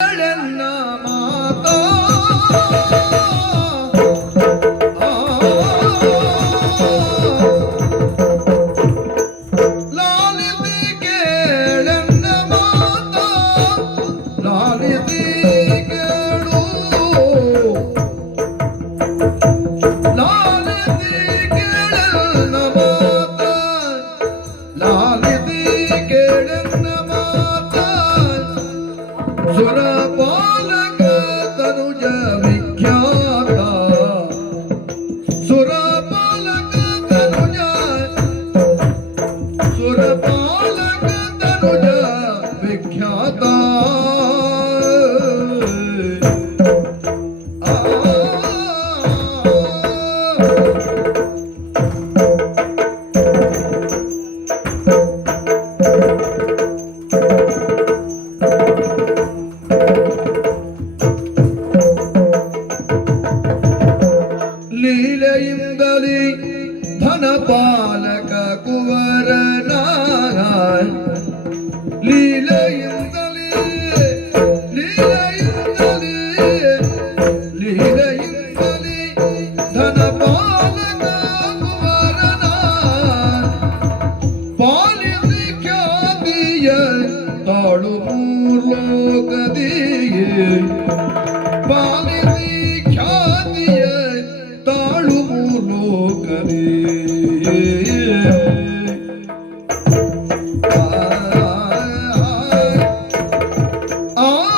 Hallelujah. Bob. ಆ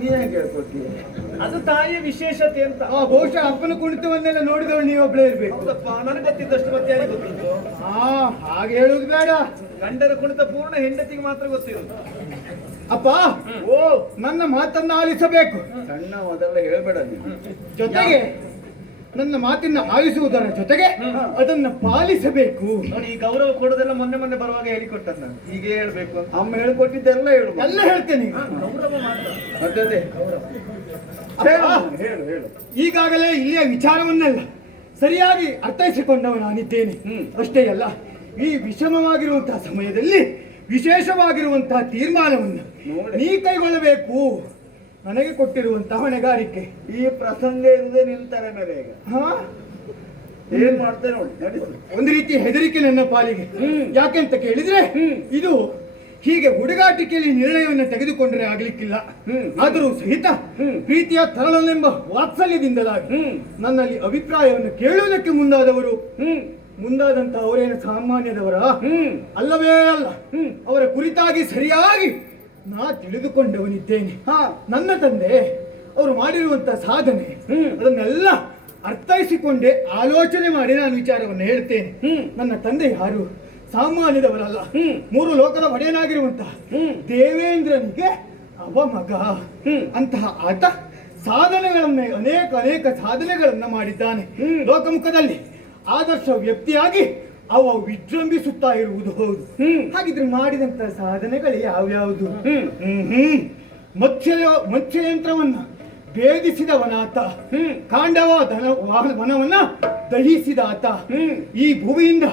ಅಪ್ಪ ನೀ ಅದು ತಾಯಿಯ ವಿಶೇಷತೆ ಅಂತ. ಆ ಬಹುಶಃ ಅಪ್ಪನ ಕುಣಿತವನ್ನೆಲ್ಲ ನೋಡಿದವಳು ನೀವು ಒಬ್ಬಳೇ ಇರ್ಬೇಕು. ಹೌದಪ್ಪ ನನಗೆ ಗೊತ್ತಿದ್ದಷ್ಟು ಮತ್ತೆ ಯಾರಿಗೆ ಗೊತ್ತಿತ್ತು ಆ ಹಾಗೆ ಹೇಳುದು ಬೇಡ. ಗಂಡರ ಕುಣಿತ ಪೂರ್ಣ ಹೆಂಡತಿಗೆ ಮಾತ್ರ ಗೊತ್ತಿರೋದು ಅಪ್ಪ ಓ ನನ್ನ ಮಾತನ್ನ ಆಲಿಸಬೇಕು. ಸಣ್ಣ ಮೊದಲ ಹೇಳ್ಬೇಡ ನೀವು ಜೊತೆಗೆ ನನ್ನ ಮಾತಿನ ಆಲಿಸುವುದರ ಜೊತೆಗೆ ಅದನ್ನ ಪಾಲಿಸಬೇಕು. ನೋಡಿ ಈ ಗೌರವ ಕೊಡೋದೆಲ್ಲ ಮೊನ್ನೆ ಮೊನ್ನೆ ಬರುವಾಗ ಹೇಳಿಕೊಟ್ಟದ್ ನಾನು. ಹೀಗೆ ಹೇಳ್ಬೇಕು ಅಮ್ಮ ಹೇಳ್ಕೊಟ್ಟಿದ್ದೆಲ್ಲ ಹೇಳು. ಎಲ್ಲ ಹೇಳ್ತೇನೆ. ಈಗ. ಅದೇ. ಹೇಳು ಹೇಳು ಈಗಾಗಲೇ ಇಲ್ಲಿಯ ವಿಚಾರವನ್ನೆಲ್ಲ. ಸರಿಯಾಗಿ ಅರ್ಥೈಸಿಕೊಂಡವ ನಾನಿದ್ದೇನೆ. ಅಷ್ಟೇ ಅಲ್ಲ ಈ ವಿಷಮವಾಗಿರುವಂತಹ ಸಮಯದಲ್ಲಿ ವಿಶೇಷವಾಗಿರುವಂತಹ ತೀರ್ಮಾನವನ್ನು ನೀ ಕೈಗೊಳ್ಳಬೇಕು. ನನಗೆ ಕೊಟ್ಟಿರುವಂತಹ ಹೊಣೆಗಾರಿಕೆ. ಈ ಪ್ರಸಂಗ ಇಲ್ಲದೆ ನಿಲ್ತಾರೆ ಮೇಲೆ ಈಗ ಹಾ? ಏನ್ ಮಾಡ್ತೇನೆ ನೋಡಿ ಒಂದು ರೀತಿ ಹೆದರಿಕೆ ನನ್ನ ಪಾಲಿಗೆ. ಯಾಕೆಂತ ಕೇಳಿದ್ರೆ ಇದು ಹೀಗೆ ಹುಡುಗಾಟಿಕೆಯಲ್ಲಿ ನಿರ್ಣಯವನ್ನು ತೆಗೆದುಕೊಂಡರೆ ಆಗ್ಲಿಕ್ಕಿಲ್ಲ. ಆದರೂ ಸಹಿತ. ಪ್ರೀತಿಯ ತರಳನೆಂಬ ವಾತ್ಸಲ್ಯದಿಂದಲಾಗಿ. ನನ್ನಲ್ಲಿ ಅಭಿಪ್ರಾಯವನ್ನು ಕೇಳುವುದಕ್ಕೆ ಮುಂದಾದವರು ಮುಂದಾದಂತಹ ಮುಂದಾದಂತ ಅವರೇನು ಸಾಮಾನ್ಯದವರ ಅಲ್ಲವೇ ಅಲ್ಲ. ಅವರ ಕುರಿತಾಗಿ ಸರಿಯಾಗಿ ನಾ ತಿಳಿದುಕೊಂಡವನಿದ್ದೇನೆ. ಹಾ. ನನ್ನ ತಂದೆ ಅವರು ಮಾಡಿರುವಂತ ಸಾಧನೆ ಅದನ್ನೆಲ್ಲ ಅರ್ಥೈಸಿಕೊಂಡೇ ಆಲೋಚನೆ ಮಾಡಿ ನಾನು ವಿಚಾರವನ್ನು ಹೇಳ್ತೇನೆ. ನನ್ನ ತಂದೆ ಯಾರು? ಸಾಮಾನ್ಯದವರಲ್ಲ. ಮೂರು ಲೋಕದ ಒಡೆಯನಾಗಿರುವಂತಹ. ದೇವೇಂದ್ರನಿಗೆ ಅವ ಮಗ. ಅಂತಹ ಆತ ಸಾಧನೆಗಳನ್ನ ಅನೇಕ ಅನೇಕ ಸಾಧನೆಗಳನ್ನ ಮಾಡಿದ್ದಾನೆ. ಲೋಕಮುಖದಲ್ಲಿ ಆದರ್ಶ ವ್ಯಕ್ತಿಯಾಗಿ ಅವ ವಿಜೃಂಭಿಸುತ್ತಾ ಇರುವುದು ಹೌದು. ಹಾಗಿದ್ರೆ ಮಾಡಿದಂತ ಸಾಧನೆಗಳು ಯಾವ್ಯಾವುದು ಹ್ಮ್. ಮತ್ಸ್ಯ ಮತ್ಸ್ಯಯಂತ್ರವನ್ನ ಭೇದಿಸಿದವನಾತ. ಕಾಂಡವ ಧನ ವನವನ್ನ ದಹಿಸಿದಾತ. ಈ ಭೂಮಿಯಿಂದ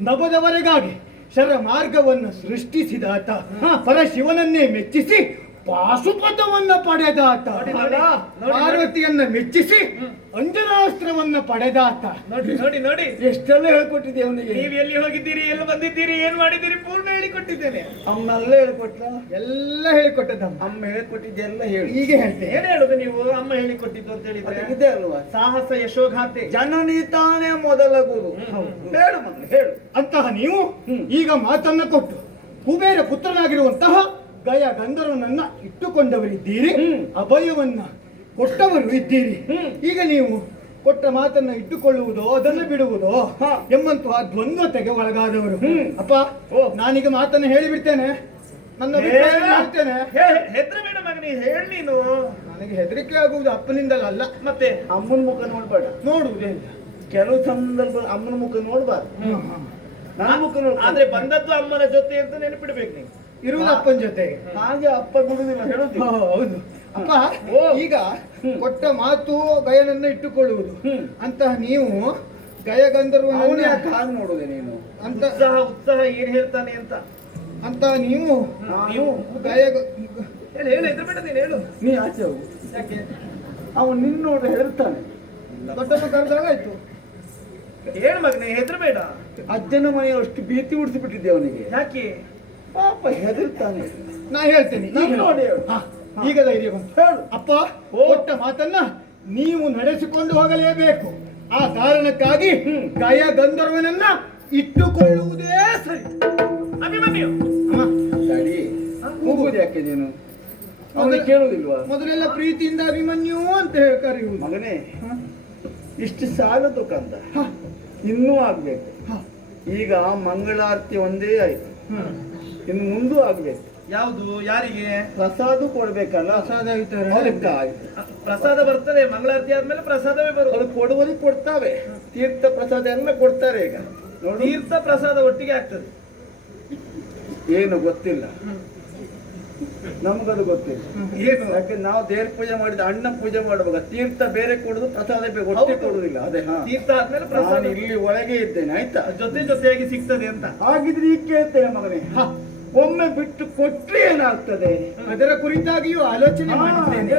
ನಭದವರೆಗಾಗಿ ಶರ ಮಾರ್ಗವನ್ನು ಸೃಷ್ಟಿಸಿದಾತ ಪರಶಿವನನ್ನೇ ಮೆಚ್ಚಿಸಿ ಪಾಶುಪತವನ್ನ ಪಡೆದಾತ. ಪಾರ್ವತಿಯನ್ನ ಮೆಚ್ಚಿಸಿ ಅಂಜನಾಸ್ತ್ರವನ್ನ ಪಡೆದಾತ ನೋಡಿ ನೋಡಿ ನೋಡಿ. ಎಷ್ಟೆಲ್ಲ ಹೇಳ್ಕೊಟ್ಟಿದ್ದೆ ಅವನಿಗೆ. ನೀವು ಎಲ್ಲಿ ಹೋಗಿದ್ದೀರಿ ಎಲ್ಲಿ ಬಂದಿದ್ದೀರಿ ಏನ್ ಮಾಡಿದ್ದೀರಿ ಪೂರ್ಣ ಹೇಳಿಕೊಟ್ಟಿದ್ದೇನೆ. ಅಮ್ಮ ಎಲ್ಲ ಹೇಳ್ಕೊಟ್ಟ ಎಲ್ಲ ಹೇಳಿಕೊಟ್ಟದ ಅಮ್ಮ. ಹೇಳ್ಕೊಟ್ಟಿದ್ದೆಲ್ಲ ಹೇಳಿ. ಈಗ ಹೇಳ್ತೇನೆ ಏನ್ ಹೇಳುದು ನೀವು? ಅಮ್ಮ ಹೇಳಿಕೊಟ್ಟಿದ್ದು ಅಂತ ಹೇಳಿದ್ರೆ? ಇದೆ ಅಲ್ವಾ? ಸಾಹಸ ಯಶೋಘಾತೆ ಜನನಿ ತಾನೇ ಮೊದಲ ಗುರು. ಹೇಳು ಹೇಳು. ಅಂತಹ ನೀವು ಈಗ ಮಾತನ್ನ ಕೊಟ್ಟು ಕುಬೇರ ಪುತ್ರನಾಗಿರುವಂತಹ ಗಯ ಗಂಧರ್ವನನ್ನ ಇಟ್ಟುಕೊಂಡವರಿದ್ದೀರಿ. ಅಭಯವನ್ನ ಕೊಟ್ಟವರು ಇದ್ದೀರಿ. ಈಗ ನೀವು ಕೊಟ್ಟ ಮಾತನ್ನ ಇಟ್ಟುಕೊಳ್ಳುವುದೋ ಅದನ್ನು ಬಿಡುವುದೋ. ಎಂಬಂತಹ ದ್ವಂದ್ವತೆಗೆ ಒಳಗಾದವರು. ಅಪ್ಪ. ನಾನೀಗ ಮಾತನ್ನ ಹೇಳಿಬಿಡ್ತೇನೆ. ನನ್ನ ಹೇಳ್ತೇನೆ. ಹೆದ್ರ ಬೇಡ ಮಗನಿ ಹೇಳಿ ನೀನು. ನನಗೆ ಹೆದರಿಕೆ ಆಗುವುದು ಅಪ್ಪನಿಂದಲಲ್ಲ. ಅಲ್ಲ ಮತ್ತೆ ಅಮ್ಮನ ಮುಖ ನೋಡ್ಬೇಡ. ನೋಡುವುದಿಲ್ಲ ಕೆಲವು ಸಂದರ್ಭ ಅಮ್ಮನ ಮುಖ ನೋಡ್ಬಾರ್ದು. ನನ್ನ ಮುಖ ಆದ್ರೆ ಬಂದದ್ದು ಅಮ್ಮನ ಜೊತೆ ಅಂತ ನೆನಪಿಡ್ಬೇಕು ನೀವು. ಇರುವುದು ಅಪ್ಪನ ಜೊತೆ. ಹಾಗೆ ಅಪ್ಪ ಬಿಡುದಿಲ್ಲ ಹೇಳುದು. ಹೌದು. ಅಪ್ಪ ಓ. ಈಗ ಕೊಟ್ಟ ಮಾತು ಗಯನನ್ನ ಇಟ್ಟುಕೊಳ್ಳುವುದು. ಅಂತ ಅಂತಹ ನೀವು ಗಯಗಂಧರ್ವ ಅವನು ಯಾಕೆ ಹಾಗೆ ನೋಡುದೆ ನೀನು. ಅಂತ ಉತ್ಸಾಹ ಉತ್ಸಾಹ ಏನ್ ಹೇಳ್ತಾನೆ ಅಂತ? ಅಂತ ನೀವು ನೀವು ಗಯ ಹೇಳು ಬೇಡ ನೀನು ಹೇಳು. ನೀ ಆಚೆ ಹೋಗು. ಅವನು ನಿನ್ನ ನೋಡಿ ಹೇಳ್ತಾನೆ ದೊಡ್ಡಮ್ಮ ಕರೆದಾಗ ಆಯ್ತು. ಹೇಳು ಮಗನೇ ಹೆದ್ರ ಬೇಡ ಅಜ್ಜನ ಮನೆಯವಷ್ಟು ಭೀತಿ ಉಡಿಸಿಬಿಟ್ಟಿದ್ದೆ ಅವನಿಗೆ. ಯಾಕೆ? ಪಾಪ ಹೆದರ್ತಾನೆ. ನಾ ಹೇಳ್ತೇನೆ ಈಗ ನೋಡಿ ಹಾ, ಈಗ ಧೈರ್ಯ ಬಂತು ಹೇಳು. ಅಪ್ಪ ಕೊಟ್ಟ ಮಾತನ್ನ ನೀವು ನಡೆಸಿಕೊಂಡು ಹೋಗಲೇಬೇಕು. ಆ ಕಾರಣಕ್ಕಾಗಿ ಗಯ ಗಂಧರ್ವನನ್ನ ಇಟ್ಟುಕೊಳ್ಳುವುದೇ ಸರಿ. ಅಭಿಮನ್ಯು. ಅಮ್ಮ, ಹೋಗುದು ಯಾಕೆ ನೀನು? ಅವನಿಗೆ ಕೇಳುದಿಲ್ವಾ ಮೊದಲೆಲ್ಲ ಪ್ರೀತಿಯಿಂದ ಅಭಿಮನ್ಯು ಅಂತ ಹೇಳಿ ಕರೆಯುವುದು. ಮಗನೇ ಇಷ್ಟು ಸಾಲದು ಕಂದ. ಹ, ಇನ್ನೂ ಆಗ್ಬೇಕು. ಹ, ಈಗ ಮಂಗಳಾರತಿ ಒಂದೇ ಆಯ್ತು. ಹ. ಇನ್ನು ಮುಂದೂ ಆಗ್ಬೇಕು ಯಾವುದು ಯಾರಿಗೆ? ಪ್ರಸಾದ ಕೊಡ್ಬೇಕಲ್ಲ ಪ್ರಸಾದ ಪ್ರಸಾದ ಬರ್ತದೆ ಮಂಗಳಾರತಿ ಆದ್ಮೇಲೆ ಪ್ರಸಾದವೇ ಬರುತ್ತೆ ಕೊಡುವಲ್ಲಿ ಕೊಡ್ತಾವೆ. ತೀರ್ಥ ಪ್ರಸಾದ ಎಲ್ಲ ಕೊಡ್ತಾರೆ ಈಗ. ನೋಡು. ತೀರ್ಥ ಪ್ರಸಾದ ಒಟ್ಟಿಗೆ ಆಗ್ತದೆ. ಏನು ಗೊತ್ತಿಲ್ಲ. ನಮ್ಗದು ಗೊತ್ತಿಲ್ಲ. ಏನು? ಯಾಕೆ ನಾವು ದೇವ್ರ ಪೂಜೆ ಮಾಡಿದ ಅಣ್ಣ ಪೂಜೆ ಮಾಡುವಾಗ ತೀರ್ಥ ಬೇರೆ ಕೊಡುದು ಪ್ರಸಾದ ಒಟ್ಟಿಗೆ ಒಟ್ಟೆ ಕೊಡುದಿಲ್ಲ ಅದೇ ತೀರ್ಥ ಆದ್ಮೇಲೆ ಪ್ರಸಾದ. ಇಲ್ಲಿ ಒಳಗೆ ಇದ್ದೇನೆ ಆಯ್ತಾ? ಜೊತೆ ಜೊತೆಯಾಗಿ ಸಿಗ್ತದೆ ಅಂತ. ಹಾಗಿದ್ರೆ ಈಗ ಕೇಳ್ತೇನೆ ಮಗನೇ. ಹ, ಒಮ್ಮೆ ಬಿಟ್ಟು ಕೊಟ್ಟರೆ ಏನಾಗ್ತದೆ? ಅದರ ಕುರಿತಾಗಿಯೂ ಆಲೋಚನೆ ಮಾಡಿದ್ದೇನೆ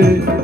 Hey.